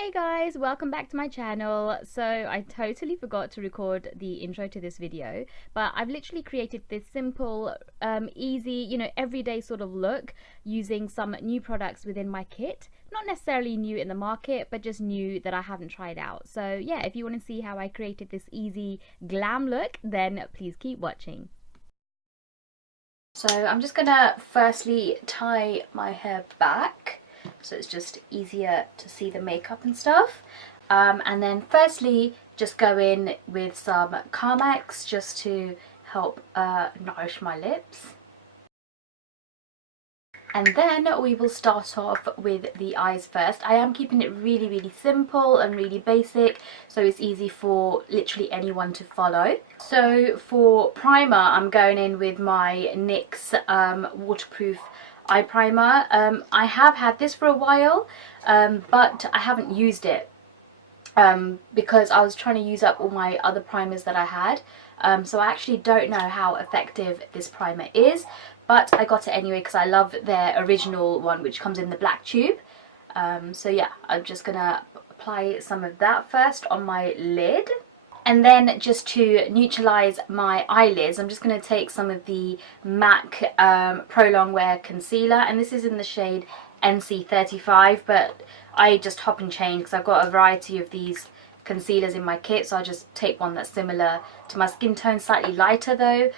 Hey guys, welcome back to my channel. So I totally forgot to record the intro to this video, but I've literally created this simple, easy, everyday sort of look using some new products within my kit. Not necessarily new in the market, but just new that I haven't tried out. So yeah, if you want to see how I created this easy glam look, then please keep watching. So I'm just gonna firstly tie my hair back so it's just easier to see the makeup and stuff, and then firstly just go in with some Carmax just to help nourish my lips. And then we will start off with the eyes first. I am keeping it really simple and really basic, so it's easy for literally anyone to follow. So for primer, I'm going in with my NYX waterproof eye primer. I have had this for a while, but I haven't used it because I was trying to use up all my other primers that I had. So I actually don't know how effective this primer is, but I got it anyway because I love their original one, which comes in the black tube. So yeah, I'm just gonna apply some of that first on my lid. And then just to neutralise my eyelids, I'm just going to take some of the MAC Pro Longwear Concealer, and this is in the shade NC35, but I just hop and change because I've got a variety of these concealers in my kit, so I'll just take one that's similar to my skin tone, slightly lighter though,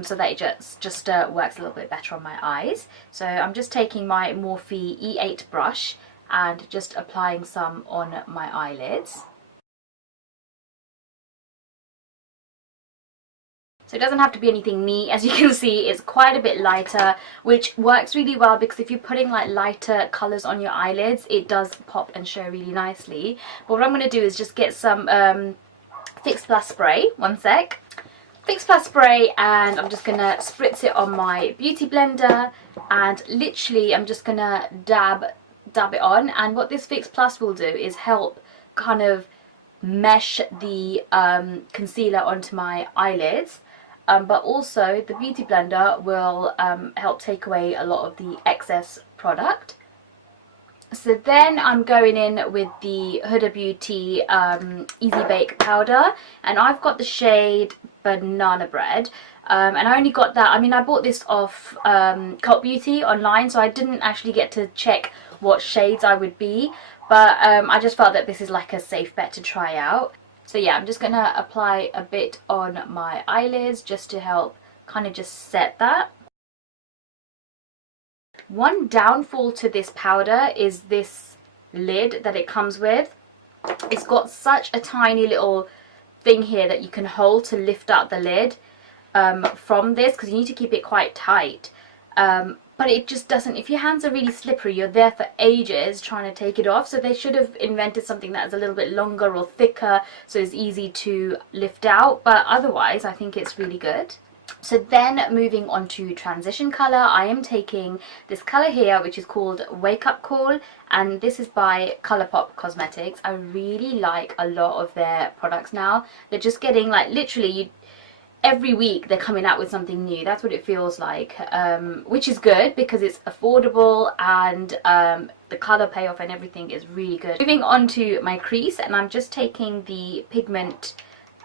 so that it just works a little bit better on my eyes. So I'm just taking my Morphe E8 brush and just applying some on my eyelids. So it doesn't have to be anything neat. As you can see, it's quite a bit lighter, which works really well because if you're putting like lighter colours on your eyelids, it does pop and show really nicely. But what I'm going to do is just get some Fix Plus spray. One sec. Fix Plus spray, and I'm just going to spritz it on my beauty blender, and literally I'm just going to dab it on. And what this Fix Plus will do is help kind of mesh the concealer onto my eyelids. But also the beauty blender will help take away a lot of the excess product. So then I'm going in with the Huda Beauty Easy Bake Powder, and I've got the shade Banana Bread. And I only got that, I mean I bought this off Cult Beauty online, so I didn't actually get to check what shades I would be, but I just felt that this is like a safe bet to try out. So yeah, I'm just going to apply a bit on my eyelids just to help kind of just set that. One downfall to this powder is this lid that it comes with. It's got such a tiny little thing here that you can hold to lift up the lid from this, because you need to keep it quite tight. But it just doesn't, if your hands are really slippery, you're there for ages trying to take it off. So they should have invented something that's a little bit longer or thicker so it's easy to lift out. But otherwise, I think it's really good. So then moving on to transition colour, I am taking this colour here, which is called Wake Up Call, and this is by Colourpop Cosmetics. I really like a lot of their products now. They're just getting like literally every week they're coming out with something new. That's what it feels like, which is good because it's affordable, and the colour payoff and everything is really good. Moving on to my crease, and I'm just taking the pigment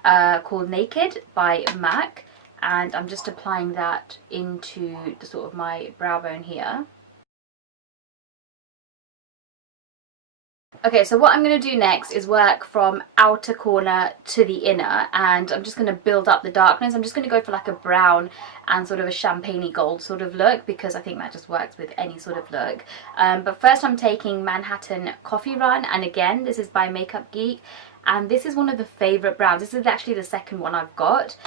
called Naked by MAC, and I'm just applying that into the sort of my brow bone here. Okay, so what I'm going to do next is work from outer corner to the inner, and I'm just going to build up the darkness. I'm just going to go for like a brown and sort of a champagne-y gold sort of look, because I think that just works with any sort of look. But first I'm taking Manhattan Coffee Run, and again, this is by Makeup Geek, and this is one of the favourite browns. This is actually the second one I've got.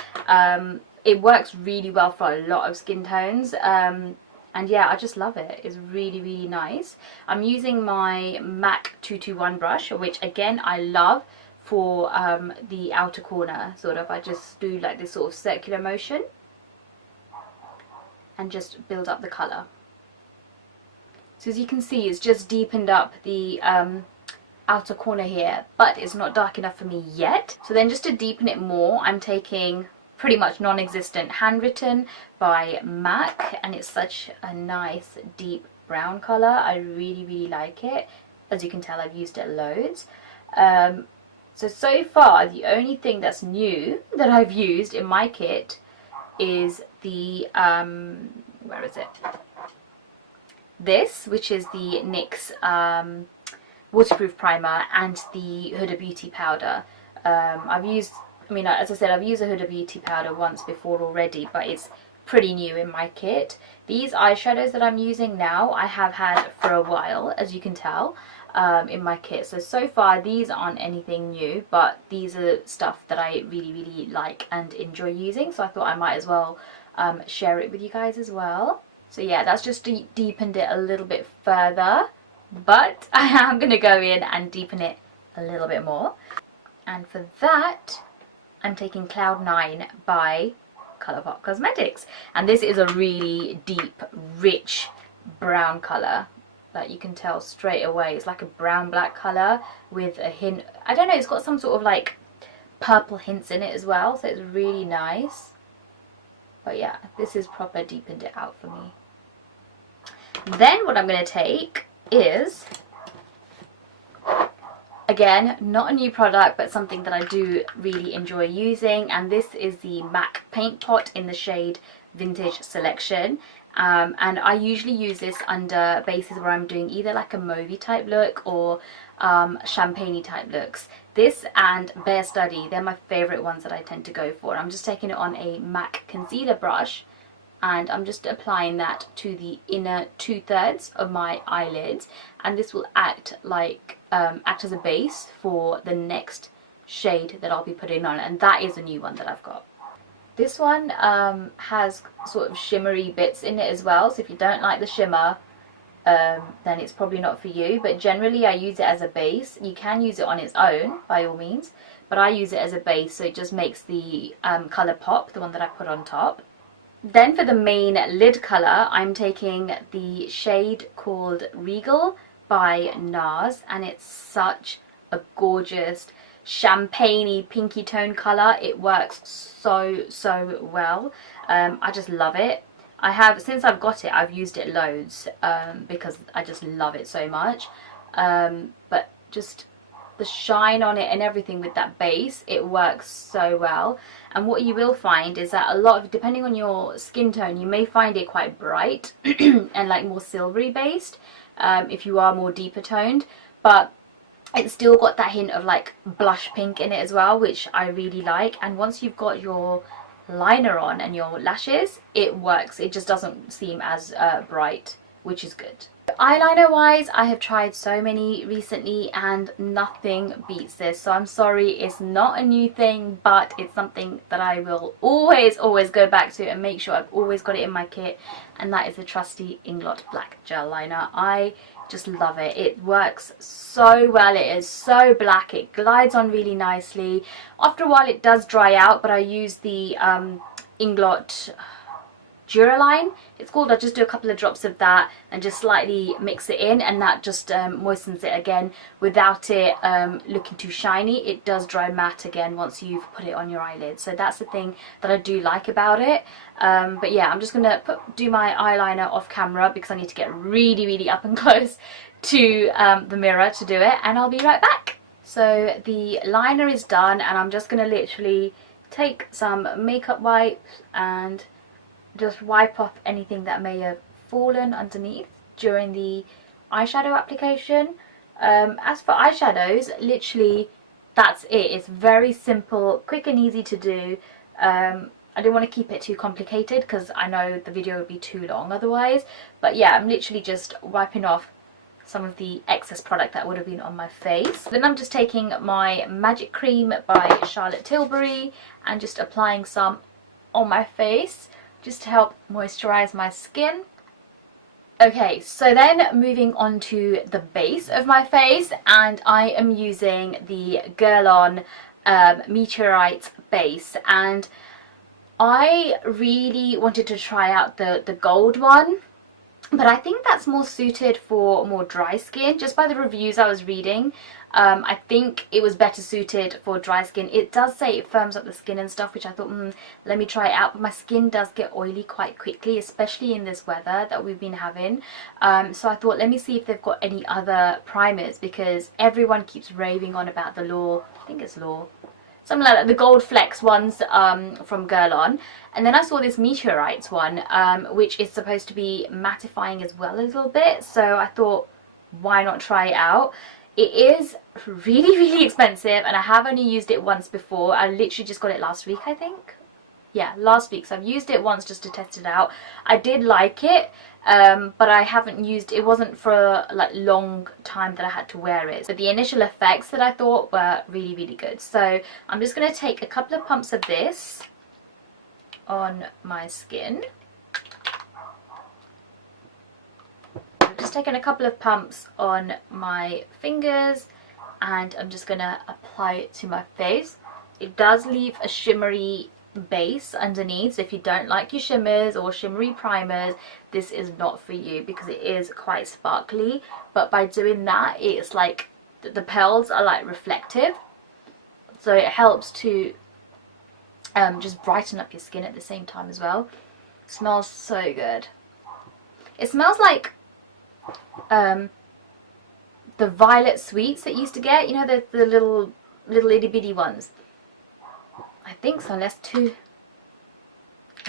It works really well for a lot of skin tones. And yeah, I just love it. It's really nice. I'm using my MAC 221 brush, which again I love for the outer corner sort of. I just do like this sort of circular motion and just build up the colour. So as you can see, it's just deepened up the outer corner here, but it's not dark enough for me yet. So then just to deepen it more, I'm taking pretty much non-existent Handwritten by MAC, and it's such a nice deep brown colour. I really like it. As you can tell, I've used it loads. So far, the only thing that's new that I've used in my kit is the, where is it? This, which is the NYX waterproof primer and the Huda Beauty powder. I've used, I mean, as I said, I've used a Huda Beauty powder once before already, but it's pretty new in my kit. These eyeshadows that I'm using now, I have had for a while, as you can tell, in my kit. So far, these aren't anything new, but these are stuff that I really, really like and enjoy using. So I thought I might as well share it with you guys as well. So yeah, that's just deepened it a little bit further, but I am going to go in and deepen it a little bit more. And for that, I'm taking Cloud 9 by Colourpop Cosmetics. And this is a really deep, rich brown colour. Like you can tell straight away. It's like a brown-black colour with a hint, I don't know, it's got some sort of like purple hints in it as well. So it's really nice. But yeah, this is proper deepened it out for me. Then what I'm going to take is, again, not a new product, but something that I do really enjoy using. And this is the MAC Paint Pot in the shade Vintage Selection. And I usually use this under bases where I'm doing either like a mauve type look or champagne type looks. This and Bare Study, they're my favourite ones that I tend to go for. I'm just taking it on a MAC concealer brush and I'm just applying that to the inner 2/3 of my eyelids, and this will act like act as a base for the next shade that I'll be putting on, and that is a new one that I've got. This one has sort of shimmery bits in it as well, so if you don't like the shimmer, then it's probably not for you. But generally I use it as a base. You can use it on its own by all means, but I use it as a base, so it just makes the colour pop, the one that I put on top. Then for the main lid colour, I'm taking the shade called Rigel by Nars, and it's such a gorgeous champagne-y pinky tone colour. It works so well. I just love it. I have, since I've got it, I've used it loads because I just love it so much. But just the shine on it and everything with that base, it works so well. And what you will find is that a lot of, depending on your skin tone, you may find it quite bright and like more silvery based if you are more deeper toned, but it's still got that hint of like blush pink in it as well, which I really like. And once you've got your liner on and your lashes, it works. It just doesn't seem as bright, which is good. Eyeliner wise, I have tried so many recently and nothing beats this. So I'm sorry, it's not a new thing, but it's something that I will always go back to and make sure I've always got it in my kit. And that is the trusty Inglot Black Gel Liner. I just love it. It works so well. It is so black. It glides on really nicely. After a while it does dry out, but I use the Inglot Guerlain, it's called. I just do a couple of drops of that and just slightly mix it in, and that just moistens it again without it looking too shiny. It does dry matte again once you've put it on your eyelid, so that's the thing that I do like about it. But yeah, I'm just gonna do my eyeliner off camera because I need to get really up and close to the mirror to do it, and I'll be right back. So the liner is done, and I'm just gonna literally take some makeup wipes and just wipe off anything that may have fallen underneath during the eyeshadow application. As for eyeshadows, literally that's it. It's very simple, quick and easy to do. I didn't want to keep it too complicated because I know the video would be too long otherwise. But yeah, I'm literally just wiping off some of the excess product that would have been on my face. Then I'm just taking my Magic Cream by Charlotte Tilbury and just applying some on my face, just to help moisturize my skin. Okay, so then moving on to the base of my face, and I am using the Guerlain Meteorites base, and I really wanted to try out the gold one, But I think that's more suited for more dry skin. Just by the reviews I was reading, I think it was better suited for dry skin. It does say it firms up the skin and stuff, which I thought, let me try it out. But my skin does get oily quite quickly, especially in this weather that we've been having. So I thought, let me see if they've got any other primers, because everyone keeps raving on about the I think it's something like that, the Gold Flex ones from Guerlain. And then I saw this Meteorites one, which is supposed to be mattifying as well a little bit. So I thought, why not try it out? It is really, really expensive, and I have only used it once before. I literally just got it last week, I think. Yeah, last week. So I've used it once just to test it out. I did like it, but I haven't used it. Wasn't for like long time that I had to wear it. So the initial effects that I thought were really, really good. So I'm just going to take a couple of pumps of this on my skin. I've just taken a couple of pumps on my fingers, and I'm just going to apply it to my face. It does leave a shimmery base underneath, so if you don't like your shimmers or shimmery primers, this is not for you, because it is quite sparkly. But by doing that, it's like the pearls are like reflective, so it helps to just brighten up your skin at the same time as well. It smells so good. It smells like the violet sweets that you used to get, you know, the little itty bitty ones. I think so, unless I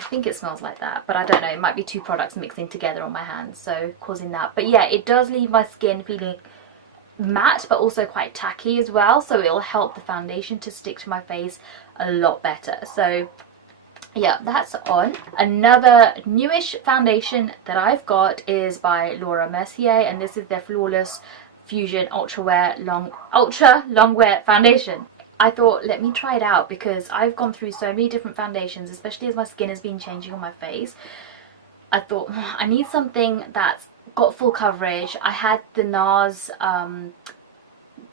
think it smells like that, but I don't know, it might be two products mixing together on my hands, so causing that. But yeah, it does leave my skin feeling matte, but also quite tacky as well, so it'll help the foundation to stick to my face a lot better. So yeah, that's on. Another newish foundation that I've got is by Mercier, and this is their Flawless Fusion Ultra Longwear Foundation. I thought, let me try it out, because I've gone through so many different foundations, especially as my skin has been changing on my face. I thought, I need something that's got full coverage. I had the Nars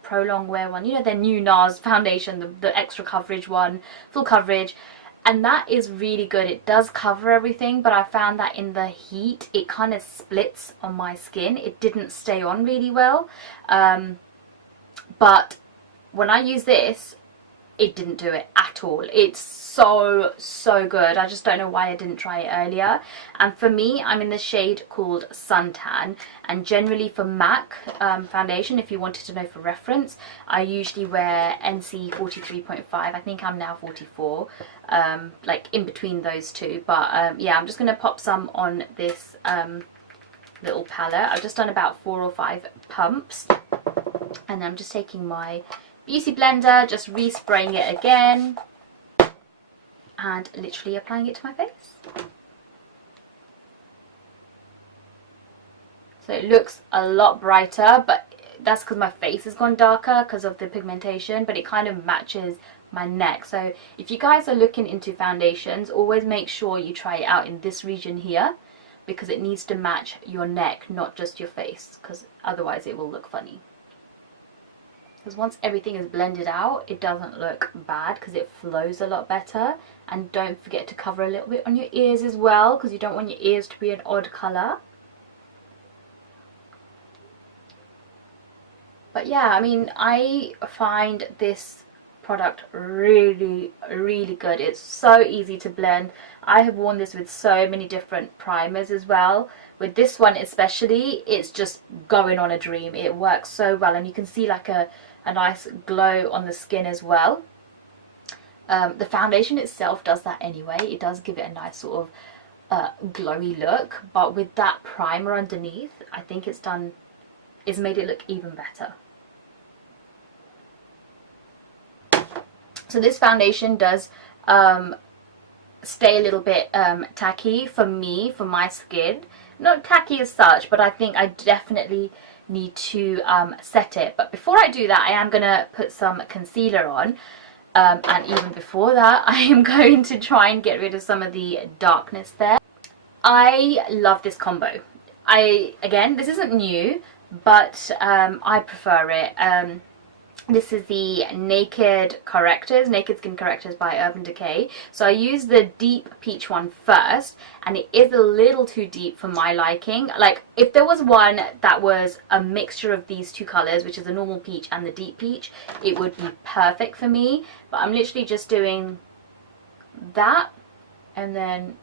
Pro Longwear one, you know, their new Nars foundation, the extra coverage one, full coverage, and that is really good. It does cover everything, but I found that in the heat it kind of splits on my skin. It didn't stay on really well, but when I use this, it didn't do it at all. It's so good. I just don't know why I didn't try it earlier. And for me, I'm in the shade called Suntan, and generally for MAC foundation, if you wanted to know for reference, I usually wear NC 43.5. I think I'm now 44, like in between those two. But yeah, I'm just going to pop some on this little palette. I've just done about 4 or 5 pumps, and I'm just taking my beauty blender, just respraying it again, and literally applying it to my face. So it looks a lot brighter, but that's because my face has gone darker because of the pigmentation, but it kind of matches my neck. So if you guys are looking into foundations, always make sure you try it out in this region here, because it needs to match your neck, not just your face, because otherwise it will look funny. Because once everything is blended out, it doesn't look bad, because it flows a lot better. And don't forget to cover a little bit on your ears as well, because you don't want your ears to be an odd colour. But yeah, I mean, I find this product really, really good. It's so easy to blend. I have worn this with so many different primers as well. With this one especially, it's just going on a dream. It works so well, and you can see like a nice glow on the skin as well. The foundation itself does that anyway. It does give it a nice sort of glowy look, but with that primer underneath, I think it's made it look even better. So this foundation does stay a little bit tacky for me, for my skin. Not tacky as such, but I think I definitely need to set it. But before I do that, I am going to put some concealer on, and even before that, I am going to try and get rid of some of the darkness there. I love this combo. Again, this isn't new, but I prefer it. This is the Naked Skin Correctors by Urban Decay. So I used the deep peach one first, and it is a little too deep for my liking. Like, if there was one that was a mixture of these two colours, which is the normal peach and the deep peach, it would be perfect for me. But I'm literally just doing that, and then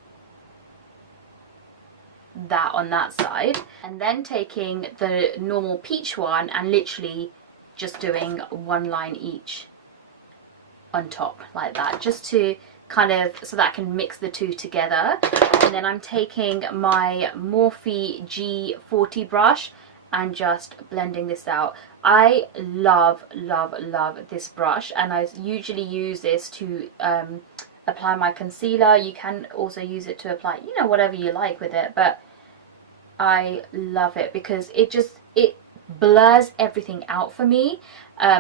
that on that side, and then taking the normal peach one and literally just doing one line each on top like that, just to kind of, so that I can mix the two together. And then I'm taking my Morphe G40 brush and just blending this out. I love this brush, and I usually use this to apply my concealer. You can also use it to apply, you know, whatever you like with it, but I love it because it blurs everything out for me.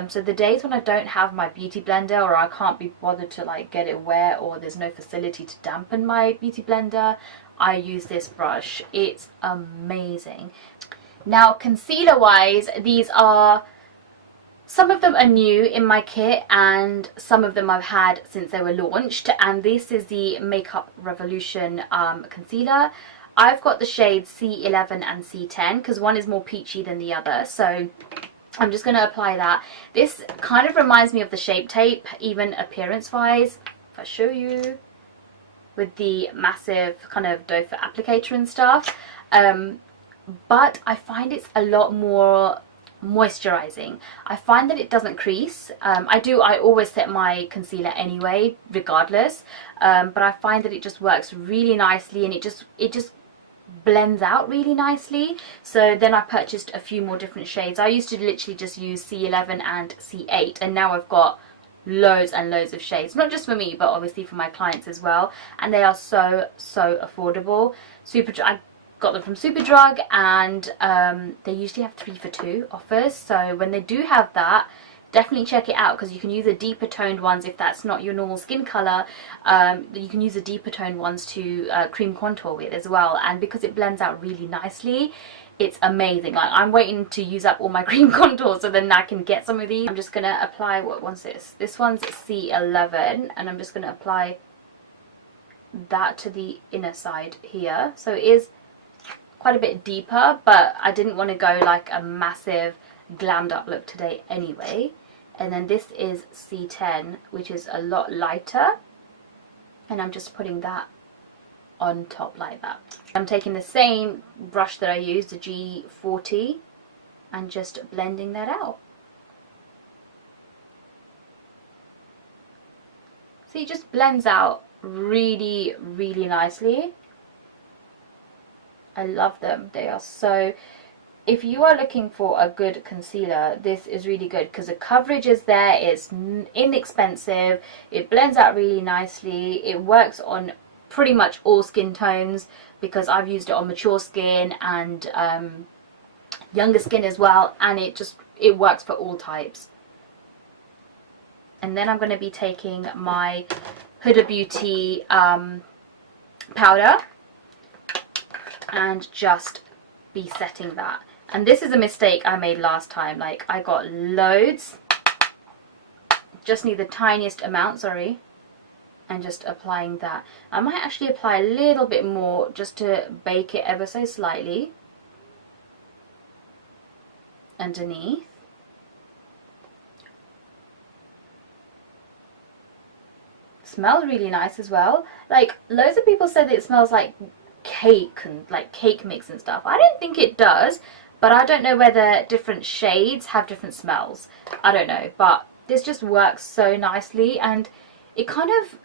So the days when I don't have my beauty blender, or I can't be bothered to like get it wet, or there's no facility to dampen my beauty blender, I use this brush. It's amazing. Now, concealer wise, these are, some of them are new in my kit and some of them I've had since they were launched, and this is the Makeup Revolution concealer. I've got the shades C11 and C10 because one is more peachy than the other, so I'm just going to apply that. This kind of reminds me of the Shape Tape, even appearance wise. If I show you with the massive kind of doe foot applicator and stuff, but I find it's a lot more moisturizing. I find that it doesn't crease. I always set my concealer anyway regardless, but I find that it just works really nicely, and it just blends out really nicely. So then I purchased a few more different shades. I used to literally just use C11 and C8, and now I've got loads and loads of shades, not just for me but obviously for my clients as well, and they are so affordable. I got them from Superdrug, and they usually have 3 for 2 offers, so when they do have that, definitely check it out, because you can use the deeper toned ones if that's not your normal skin colour. You can use the deeper toned ones to cream contour with as well, and because it blends out really nicely, it's amazing. Like, I'm waiting to use up all my cream contour so then I can get some of these. I'm just going to apply, what one's this? This one's C11, and I'm just going to apply that to the inner side here. So it is quite a bit deeper, but I didn't want to go like a massive glammed up look today anyway. And then this is C10, which is a lot lighter, and I'm just putting that on top like that. I'm taking the same brush that I used, the G40, and just blending that out. So it just blends out really nicely. I love them. They are so, if you are looking for a good concealer, this is really good because the coverage is there, it's inexpensive, it blends out really nicely, it works on pretty much all skin tones because I've used it on mature skin and younger skin as well, and it works for all types. And then I'm going to be taking my Huda Beauty powder and just be setting that. And this is a mistake I made last time. Like, I got loads, just need the tiniest amount, sorry, and just applying that. I might actually apply a little bit more just to bake it ever so slightly underneath. Smells really nice as well. Like, loads of people said that it smells like cake and like cake mix and stuff. I don't think it does, but I don't know whether different shades have different smells. I don't know, but this just works so nicely and it kind of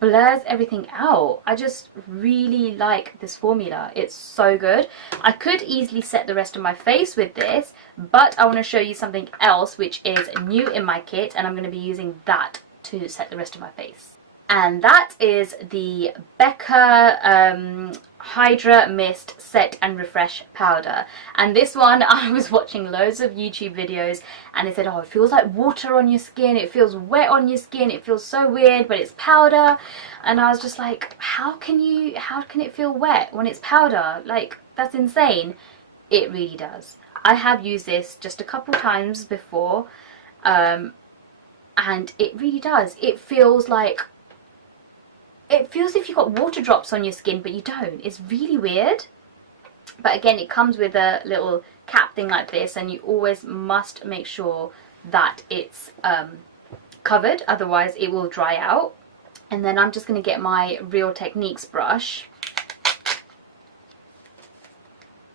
blurs everything out. I just really like this formula. It's so good. I could easily set the rest of my face with this, but I want to show you something else which is new in my kit, and I'm going to be using that to set the rest of my face. And that is the Becca Hydra-Mist Set and Refresh Powder. And this one, I was watching loads of YouTube videos and they said, oh, it feels like water on your skin, it feels wet on your skin, it feels so weird, but it's powder. And I was just like, how can it feel wet when it's powder? Like, that's insane. It really does. I have used this just a couple times before, And it really does. It feels if you've got water drops on your skin, but you don't. It's really weird. But again, it comes with a little cap thing like this, and you always must make sure that it's covered, otherwise it will dry out. And then I'm just going to get my Real Techniques brush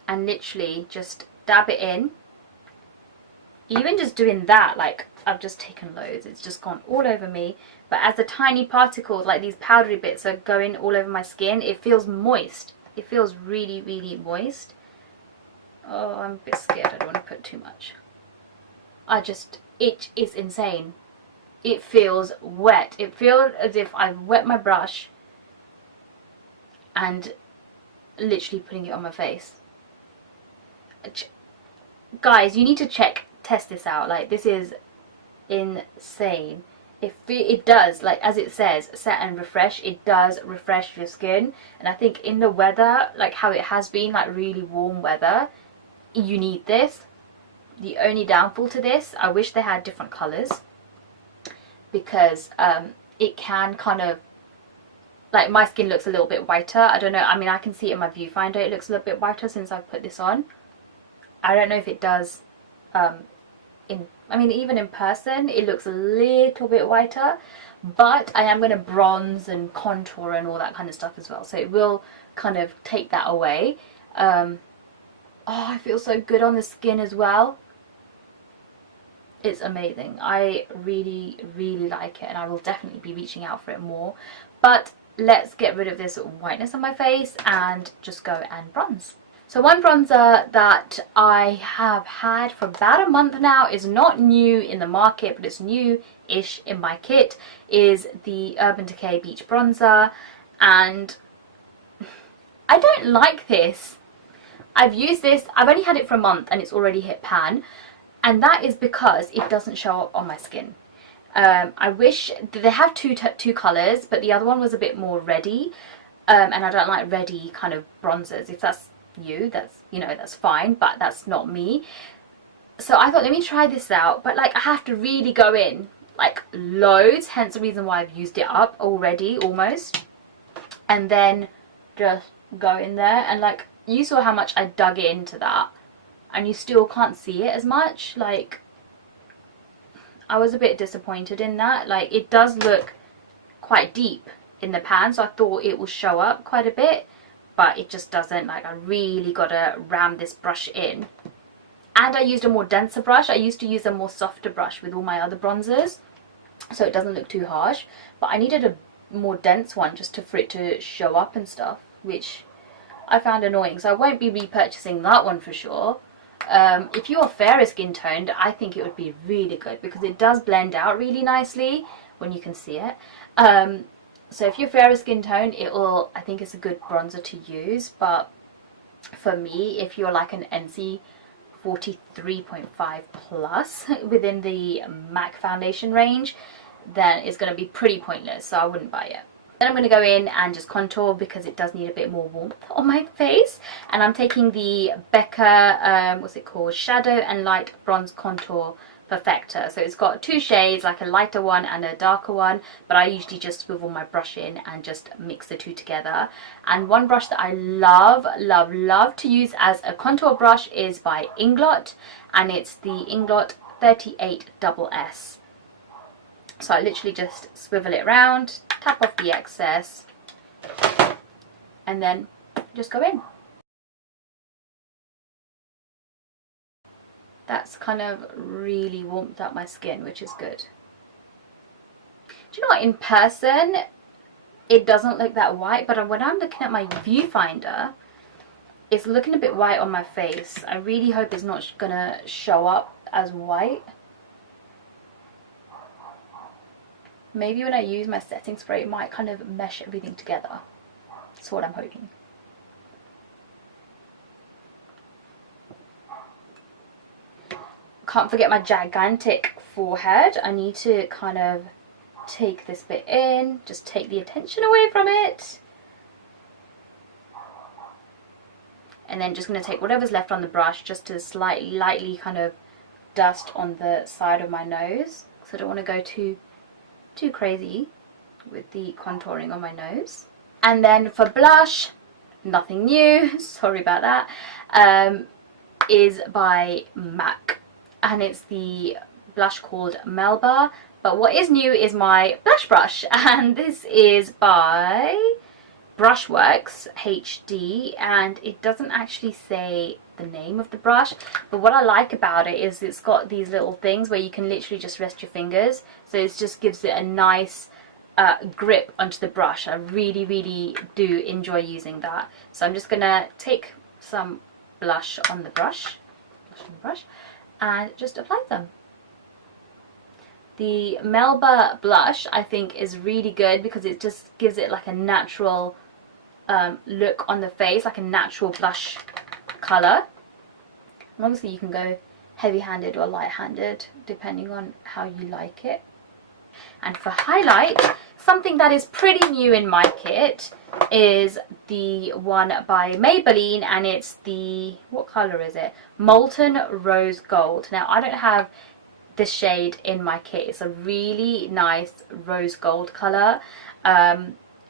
and literally just dab it in. Even just doing that, like, I've just taken loads, it's just gone all over me. But as the tiny particles, like these powdery bits, are going all over my skin, it feels moist. It feels really, really moist. Oh, I'm a bit scared. I don't want to put too much. It is insane. It feels wet. It feels as if I've wet my brush and literally putting it on my face. Guys, you need to test this out. Like, this is insane. It does, like, as it says, set and refresh. It does refresh your skin, and I think in the weather, like how it has been, like really warm weather, you need this. The only downfall to this, I wish they had different colours, because it can kind of, like, my skin looks a little bit whiter. I don't know, I mean, I can see it in my viewfinder, it looks a little bit whiter since I've put this on. I don't know if it does I mean, even in person it looks a little bit whiter, but I am going to bronze and contour and all that kind of stuff as well, so it will kind of take that away. Oh, I feel so good on the skin as well. It's amazing. I really, really like it, and I will definitely be reaching out for it more. But let's get rid of this whiteness on my face and just go and bronze. So one bronzer that I have had for about a month now, is not new in the market, but it's new-ish in my kit, is the Urban Decay Beach Bronzer. And I don't like this. I've used this, I've only had it for a month and it's already hit pan. And that is because it doesn't show up on my skin. I wish, they have two colours, but the other one was a bit more reddy. And I don't like reddy kind of bronzers. If that's you, that's, you know, that's fine, but that's not me. So I thought, let me try this out, but like I have to really go in like loads, hence the reason why I've used it up already almost, and then just go in there. And like, you saw how much I dug into that, and you still can't see it as much. Like, I was a bit disappointed in that. Like, it does look quite deep in the pan, so I thought it will show up quite a bit, but it just doesn't. Like, I really gotta ram this brush in. And I used a more denser brush. I used to use a more softer brush with all my other bronzers, so it doesn't look too harsh, but I needed a more dense one just for it to show up and stuff, which I found annoying, so I won't be repurchasing that one for sure. If you're fairer skin toned, I think it would be really good, because it does blend out really nicely when you can see it. So if you're fairer skin tone, I think it's a good bronzer to use. But for me, if you're like an NC 43.5 plus within the MAC foundation range, then it's going to be pretty pointless, so I wouldn't buy it. Then I'm going to go in and just contour, because it does need a bit more warmth on my face. And I'm taking the Becca, what's it called, Shadow and Light Bronze Contour Perfector. So it's got two shades, like a lighter one and a darker one, but I usually just swivel my brush in and just mix the two together. And one brush that I love, love, love to use as a contour brush is by Inglot, and it's the Inglot 38SS. So I literally just swivel it around, tap off the excess, and then just go in. That's kind of really warmed up my skin, which is good. Do you know what, in person it doesn't look that white, but when I'm looking at my viewfinder, it's looking a bit white on my face. I really hope it's not gonna show up as white. Maybe when I use my setting spray, it might kind of mesh everything together. That's what I'm hoping. Can't forget my gigantic forehead. I need to kind of take this bit in, just take the attention away from it. And then just going to take whatever's left on the brush just to lightly kind of dust on the side of my nose, because I don't want to go too crazy with the contouring on my nose. And then for blush, nothing new, sorry about that, is by MAC, and it's the blush called Melba. But what is new is my blush brush, and this is by Brushworks HD, and it doesn't actually say the name of the brush, but what I like about it is it's got these little things where you can literally just rest your fingers, so it just gives it a nice grip onto the brush. I really do enjoy using that. So I'm just gonna take some blush on the brush, and just apply them. The Melba blush I think is really good because it just gives it like a natural look on the face, like a natural blush colour. And obviously you can go heavy-handed or light-handed depending on how you like it. And for highlight, something that is pretty new in my kit is the one by Maybelline, and it's the, what colour is it? Molten Rose Gold. Now I don't have this shade in my kit. It's a really nice rose gold colour.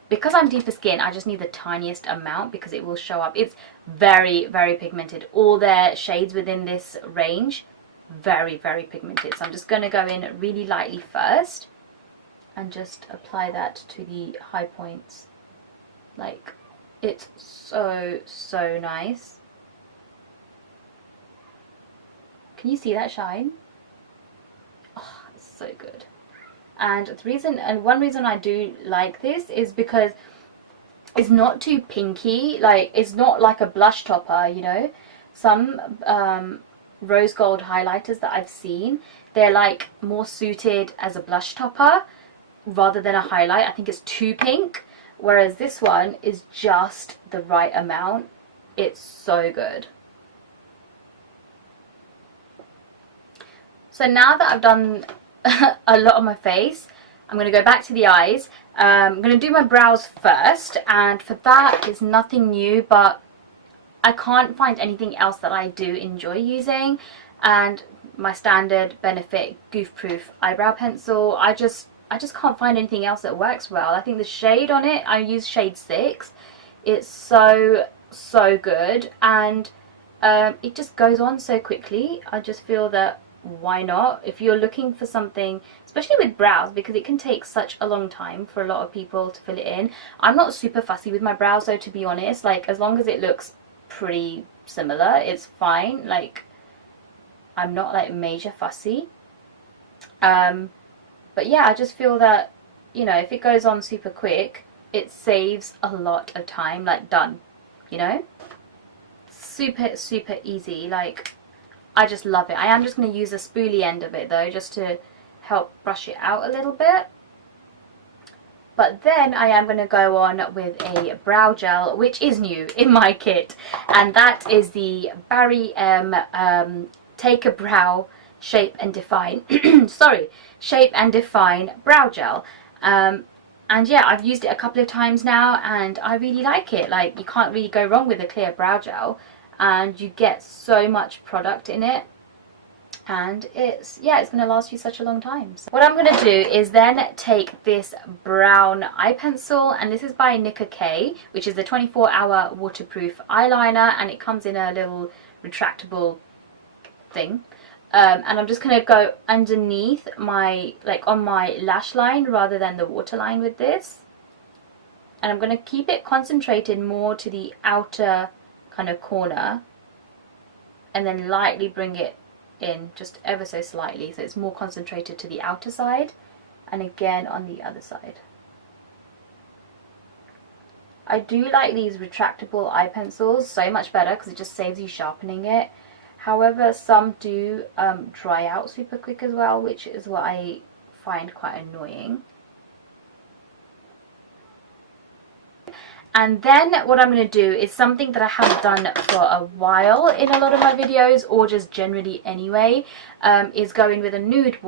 Because I'm deeper skin, I just need the tiniest amount because it will show up. It's very pigmented. All their shades within this range, very pigmented. So I'm just going to go in really lightly first and just apply that to the high points. Like, it's so nice. Can you see that shine? Oh, it's so good. And one reason I do like this is because it's not too pinky. Like, it's not like a blush topper, you know. Some rose gold highlighters that I've seen, they're like more suited as a blush topper rather than a highlight. I think it's too pink, whereas this one is just the right amount. It's so good. So now that I've done a lot on my face, I'm going to go back to the eyes. I'm going to do my brows first, and for that it's nothing new, but I can't find anything else that I do enjoy using. And my standard Benefit Goof Proof eyebrow pencil, I just can't find anything else that works well. I think the shade on it, I use shade 6. It's so good, and it just goes on so quickly. I just feel that why not? If you're looking for something, especially with brows, because it can take such a long time for a lot of people to fill it in. I'm not super fussy with my brows though, to be honest. Like, as long as it looks pretty similar, it's fine. Like, I'm not like major fussy. But yeah, I just feel that, you know, if it goes on super quick, it saves a lot of time. Like, done, you know. Super easy. Like, I just love it. I am just going to use the spoolie end of it though, just to help brush it out a little bit. But then I am going to go on with a brow gel, which is new in my kit, and that is the Barry M Take a Brow Shape and Define Shape and Define brow gel. And yeah, I've used it a couple of times now and I really like it. Like, you can't really go wrong with a clear brow gel, and you get so much product in it, and it's going to last you such a long time. So what I'm going to do is then take this brown eye pencil, and this is by Nicka K, which is the 24-hour waterproof eyeliner, and it comes in a little retractable thing. And I'm just going to go underneath my, like on my lash line rather than the waterline with this, and I'm going to keep it concentrated more to the outer kind of corner, and then lightly bring it in just ever so slightly, so it's more concentrated to the outer side, and again on the other side. I do like these retractable eye pencils so much better because it just saves you sharpening it. However, some do dry out super quick as well, which is what I find quite annoying. And then what I'm going to do is something that I haven't done for a while in a lot of my videos, or just generally anyway, is go in with a nude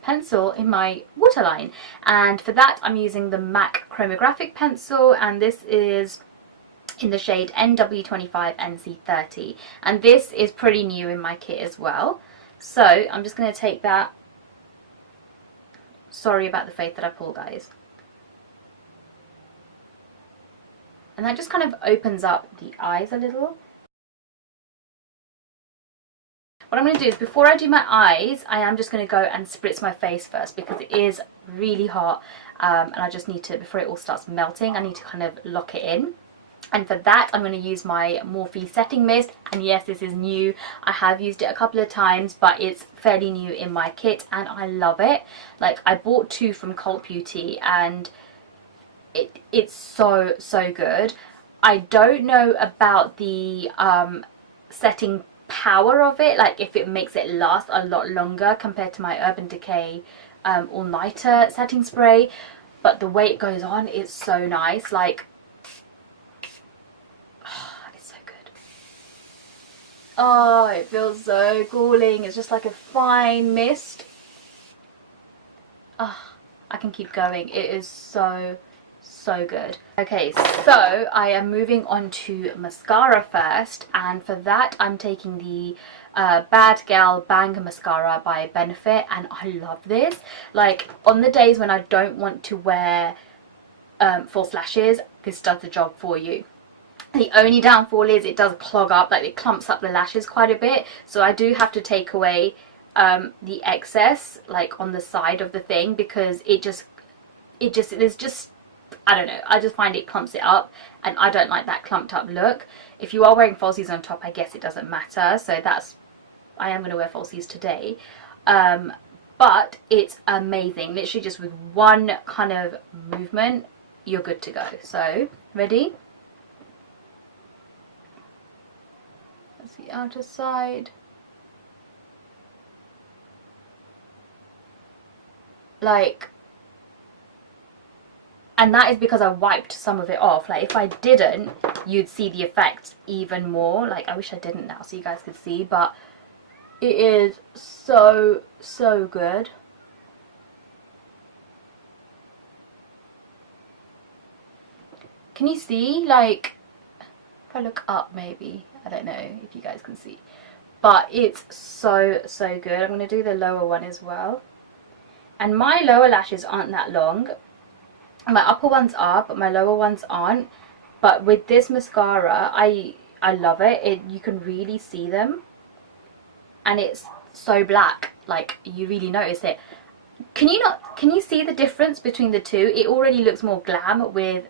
pencil in my waterline. And for that I'm using the MAC chromographic pencil, and this is in the shade NW25 NC30, and this is pretty new in my kit as well. So I'm just going to take that. Sorry about the face that I pull, guys. And that just kind of opens up the eyes a little. What I'm going to do is, before I do my eyes, I am just going to go and spritz my face first, because it is really hot, and I just need to, before it all starts melting, I need to kind of lock it in. And for that, I'm going to use my Morphe setting mist, and yes, this is new. I have used it a couple of times, but it's fairly new in my kit, and I love it. Like, I bought 2 from Cult Beauty, and it's so good. I don't know about the setting power of it, like if it makes it last a lot longer compared to my Urban Decay All Nighter setting spray, but the way it goes on is so nice. Like, it's so good. Oh, it feels so cooling. It's just like a fine mist. I can keep going. It is so good. Okay, so I am moving on to mascara first, and for that I'm taking the Gal Banger Mascara by Benefit, and I love this. Like, on the days when I don't want to wear false lashes, this does the job for you. The only downfall is it does clog up, like it clumps up the lashes quite a bit, so I do have to take away the excess, like on the side of the thing, because there's just, I don't know, I just find it clumps it up, and I don't like that clumped up look. If you are wearing falsies on top, I guess it doesn't matter, so I am going to wear falsies today. But it's amazing. Literally just with one kind of movement, you're good to go. So, ready? That's the outer side. Like, and that is because I wiped some of it off. Like, if I didn't, you'd see the effect even more. Like, I wish I didn't now so you guys could see, but it is so good. Can you see? Like, if I look up, maybe, I don't know if you guys can see, but it's so good. I'm going to do the lower one as well, and my lower lashes aren't that long. My upper ones are, but my lower ones aren't. But with this mascara, I love it. You can really see them, and it's so black. Like, you really notice it. Can you see the difference between the two? It already looks more glam with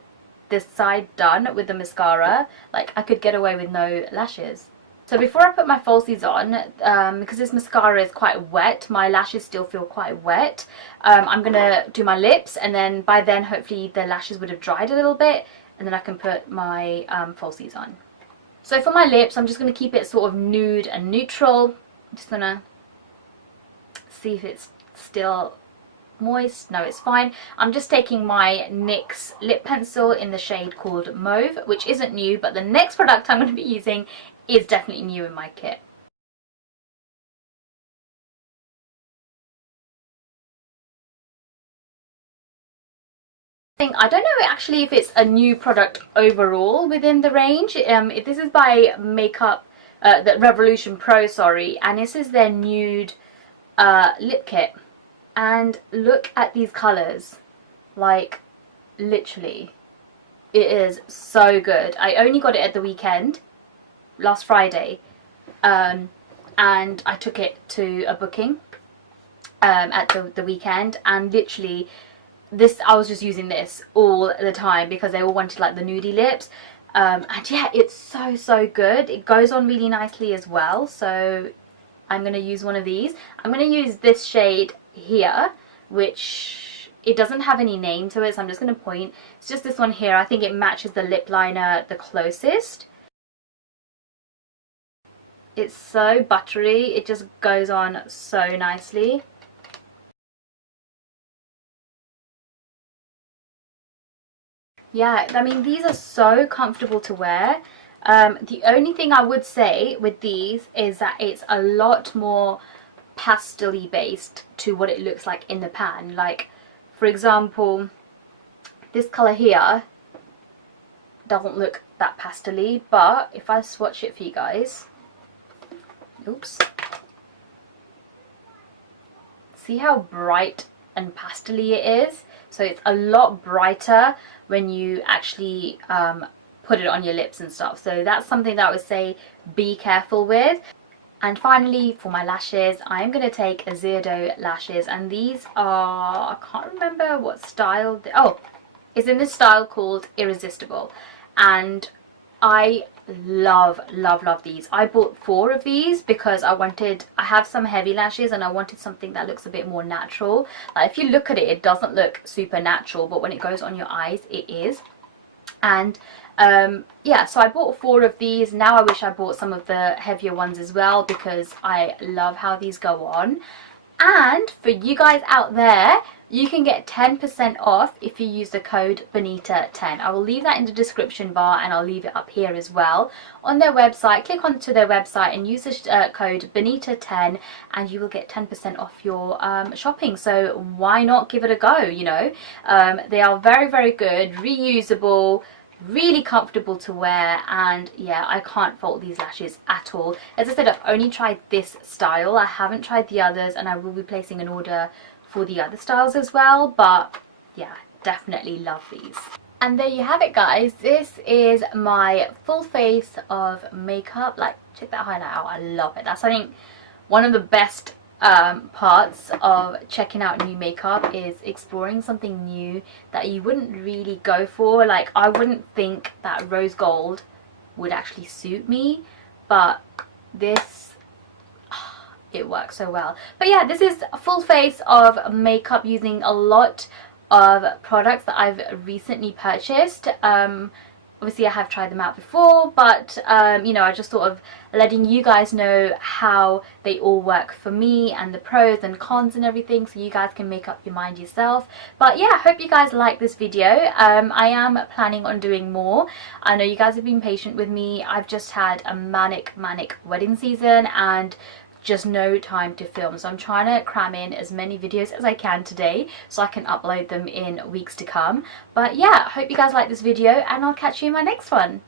this side done with the mascara. Like, I could get away with no lashes. So before I put my falsies on, because this mascara is quite wet, my lashes still feel quite wet, I'm going to do my lips, and then by then hopefully the lashes would have dried a little bit, and then I can put my falsies on. So for my lips, I'm just going to keep it sort of nude and neutral. I'm just going to see if it's still moist. No, it's fine. I'm just taking my NYX lip pencil in the shade called Mauve, which isn't new, but the next product I'm going to be using is definitely new in my kit. I don't know actually if it's a new product overall within the range. This is by the Revolution Pro, sorry, and this is their nude lip kit. And look at these colours. Like, literally, it is so good. I only got it at the weekend, last Friday, and I took it to a booking at the weekend, and literally I was just using this all the time because they all wanted like the nudie lips, and yeah, it's so good. It goes on really nicely as well, so I'm going to use one of these. I'm going to use this shade here, which it doesn't have any name to it, so I'm just going to point. It's just this one here. I think it matches the lip liner the closest. It's so buttery, it just goes on so nicely. Yeah, I mean, these are so comfortable to wear. The only thing I would say with these is that it's a lot more pastel-y based to what it looks like in the pan. Like, for example, this colour here doesn't look that pastel-y, but if I swatch it for you guys, oops, see how bright and pastel-y it is? So it's a lot brighter when you actually put it on your lips and stuff. So that's something that I would say be careful with. And finally, for my lashes, I'm going to take a Zerdo lashes, and these are, I can't remember what style, oh, it's in this style called Irresistible, and I love these. I bought 4 of these because I have some heavy lashes and I wanted something that looks a bit more natural. Like, if you look at it, it doesn't look super natural, but when it goes on your eyes, it is. And yeah, so I bought 4 of these. Now I wish I bought some of the heavier ones as well, because I love how these go on. And for you guys out there, you can get 10% off if you use the code Binita10. I will leave that in the description bar, and I'll leave it up here as well. On their website, click onto their website and use the code Binita10, and you will get 10% off your shopping. So why not give it a go, you know? They are very good, reusable, really comfortable to wear, and yeah, I can't fault these lashes at all. As I said, I've only tried this style. I haven't tried the others, and I will be placing an order for the other styles as well, but yeah, definitely love these. And there you have it, guys. This is my full face of makeup. Like, check that highlight out. I love it. That's, I think, one of the best parts of checking out new makeup, is exploring something new that you wouldn't really go for. Like, I wouldn't think that rose gold would actually suit me, but this, it works so well. But yeah, this is a full face of makeup using a lot of products that I've recently purchased. Obviously I have tried them out before, but you know, I just thought of letting you guys know how they all work for me, and the pros and cons and everything, so you guys can make up your mind yourself. But yeah, I hope you guys like this video. I am planning on doing more. I know you guys have been patient with me. I've just had a manic wedding season and just no time to film, so I'm trying to cram in as many videos as I can today so I can upload them in weeks to come. But yeah, I hope you guys like this video, and I'll catch you in my next one.